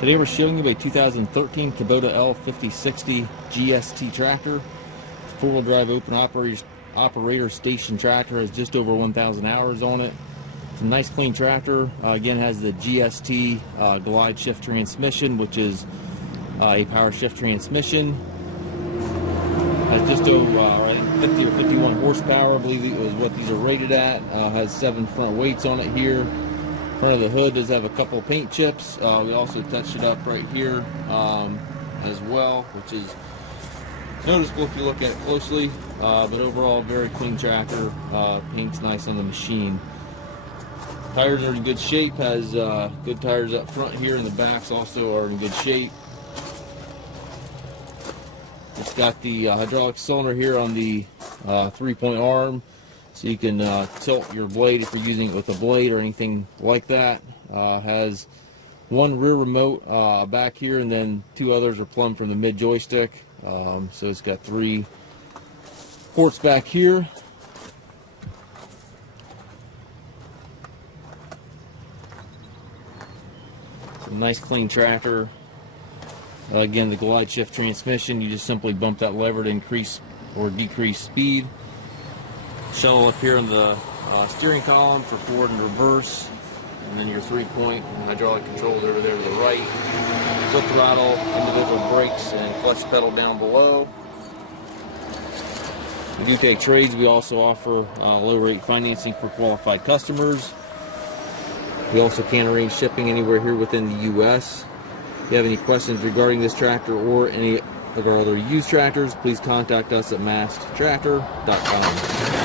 Today we're showing you a 2013 Kubota L5060 GST tractor. Four-wheel drive open operator station tractor, has just over 1,000 hours on it. It's a nice clean tractor. Again, has the GST glide shift transmission, which is a power shift transmission. Has just over 50 or 51 horsepower, I believe it was what these are rated at. Has 7 front weights on it here. Front of the hood does have a couple of paint chips. We also touched it up right here as well, which is noticeable if you look at it closely. But overall, very clean tractor. Paint's nice on the machine. Tires are in good shape. Has good tires up front here, and the backs also are in good shape. It's got the hydraulic cylinder here on the 3-point arm, so you can tilt your blade if you're using it with a blade or anything like that. Has one rear remote back here, and then 2 others are plumbed from the mid joystick. So it's got 3 ports back here. It's a nice clean tractor. Again, the glide shift transmission, you just simply bump that lever to increase or decrease speed. Shuttle up here in the steering column for forward and reverse, and then your 3-point hydraulic controls over there to the right. Foot throttle, individual brakes, and clutch pedal down below. We do take trades. We also offer low rate financing for qualified customers. We also can arrange shipping anywhere here within the U.S. If you have any questions regarding this tractor or any of our other used tractors, please contact us at maskedtractor.com.